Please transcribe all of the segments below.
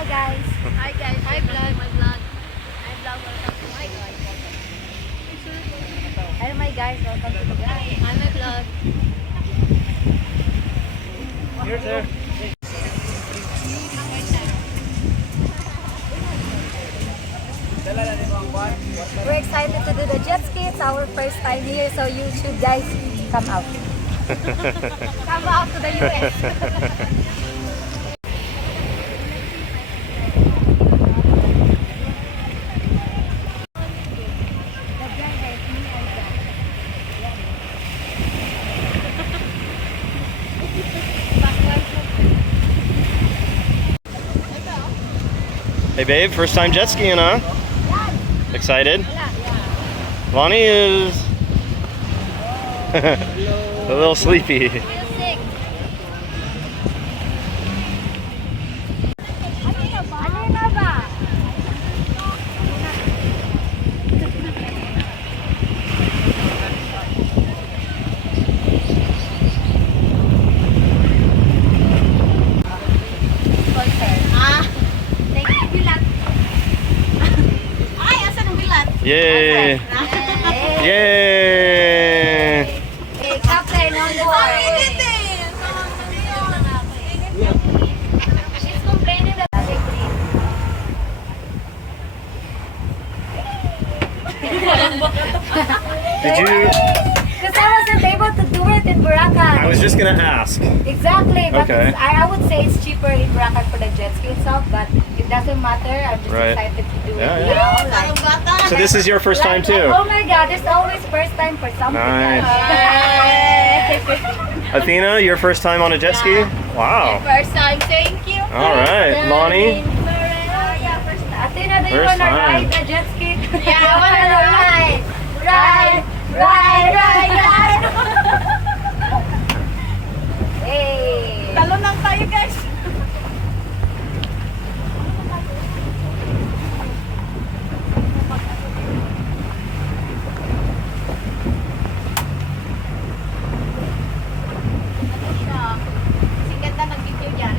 Hi guys. Hi guys. Hi vlog. My vlog. My vlog. Welcome to my vlog. Hello my guys, welcome to the guys. Hi my vlog. Here, sir. We're excited to do the jet ski. It's our first time here, so you should guys come out. Come out to the US. Hey babe, first time jet skiing, huh? Excited? Lonnie is a little sleepy. Yay! Yay! Hey, Captain on board. She's complaining that Did you? because I wasn't able to do it in Boracay. I was just gonna ask. Exactly, but Okay. I would say it's cheaper in Boracay for the jet ski itself, but it doesn't matter. I'm just Right. excited to do Yeah, it yeah. now. Like, So this is your first time too? oh my god, it's always first time for something. Nice. Guys. Athena, your first time on a jet ski? Wow. First time. Thank you. All right, Lonnie. Athena, do you First wanna time. ride a jet ski? Yeah, I wanna ride. Ride, ride, ride, ride. Hey. Talon lang tayo guys. Sikat na nag-video dyan.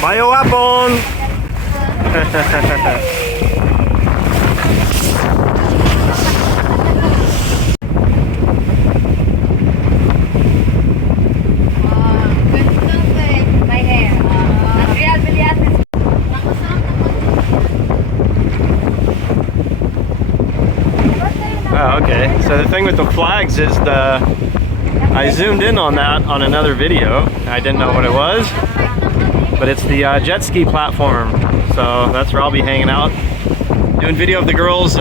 Mayo hapon! My hair. Real Biliates. Oh, okay. So the thing with the flags is I zoomed in on that on another video. I didn't know what it was, but it's the jet ski platform. So that's where I'll be hanging out, doing video of the girls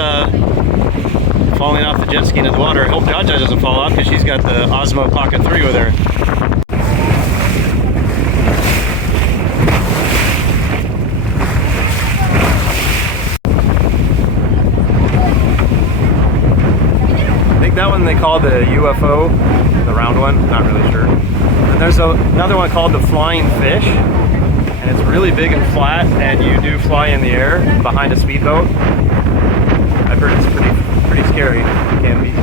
falling off the jet ski into the water. I hope Jaja doesn't fall off because she's got the Osmo Pocket 3 with her. I think that one they call the UFO, the round one, not really sure. And there's another one called the Flying Fish, and it's really big and flat, and you do fly in the air behind a speedboat. I've heard it's pretty scary. It can be. Oh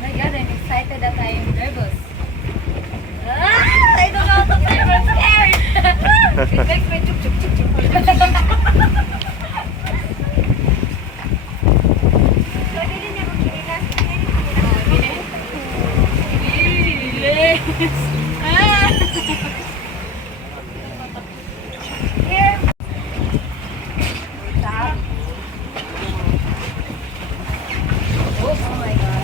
my god, I'm excited that I am nervous. I don't know how to play, I'm scared. It makes me chuk chuk chuk chuk. Here. Stop. Oh my god.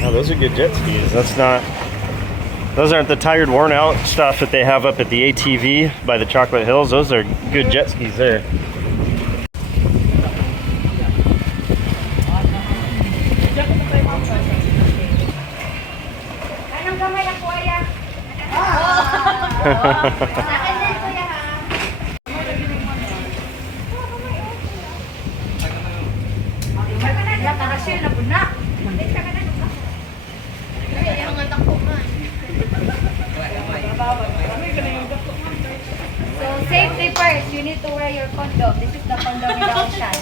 Oh, those are good jet skis. Those aren't the tired, worn out stuff that they have up at the ATV by the Chocolate Hills. Those are good jet skis there. Akin din, kuya, ha? Nakashare na po na. Ay, yung anak ko man. So, safety first. You need to wear your condom. This is the condom in the ocean.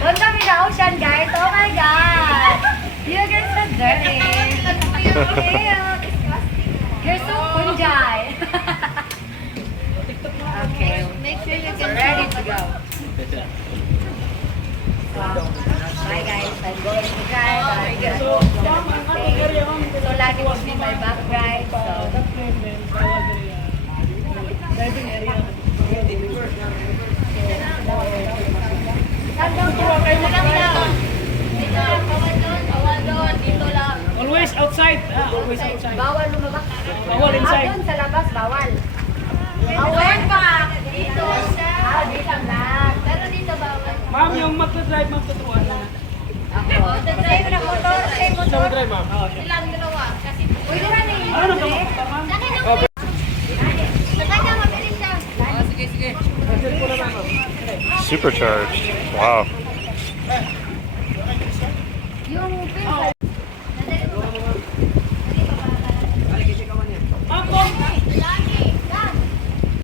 Condom in the ocean, guys. Oh my God. You guys are dirty. You're so punjay. Okay. Make sure you can Ready to go. Bye guys. I'm going to drive. So, lagi will be my back ride. So, Dito lang. Always outside. Always outside. bawal lumabas. Bawal inside. Doon sa labas, bawal. Aware pa. Dito siya. Dito lang. Pero dito bawal. Ma'am, yung magdadrive, ma'am, tuturuan na. Ako. Sa'yo na motor. Sa'yo motor. Drive, ma'am. Silang dalawa. Kasi Pwede na eh. Ano ba, ma'am? sakay na. Sakay na, mabilis siya. Supercharged. Wow. Yung pin. Ma'am, po.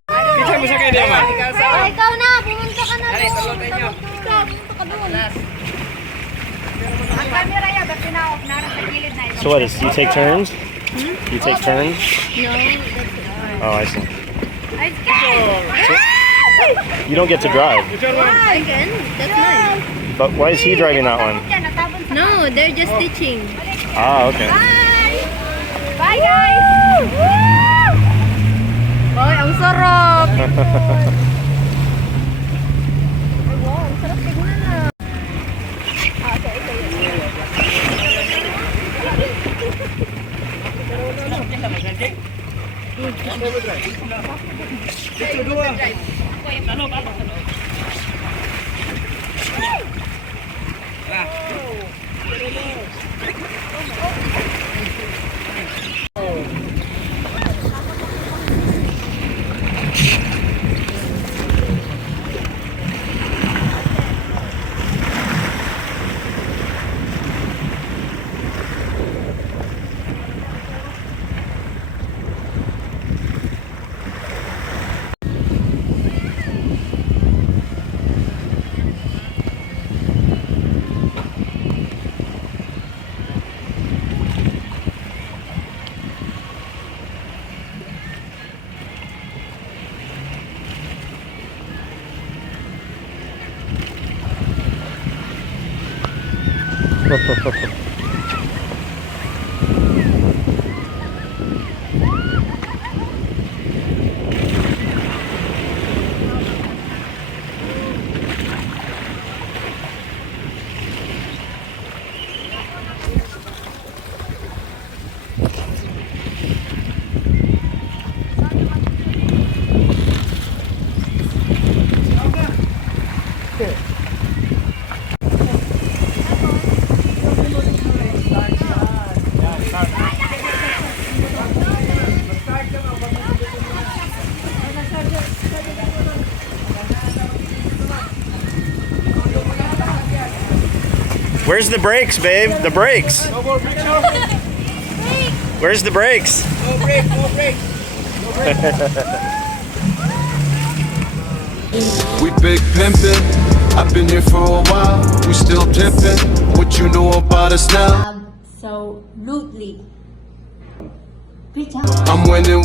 Kita mo sa kayo niya, ma'am. Ikaw na, pumunta ka na doon. Pumunta ka doon. Ang camera yan, ba't pinaok? Nara sa gilid na ito. So what is? You take turns? You take turns? No, Oh, I see. I'm scared. You don't get to drive. I can. That's mine. But why is he driving that one? No, they're just teaching. Ah, okay. Bye! Bye guys! Boy, ang sarap! Wow, ang sarap tignan na. Where's the brakes, babe? The brakes. No more brakes, no. Where's the brakes? No brakes, no brakes. We big pimpin', I've been here for a while. We still pimpin', what you know about us now? So, rudely. I'm winning.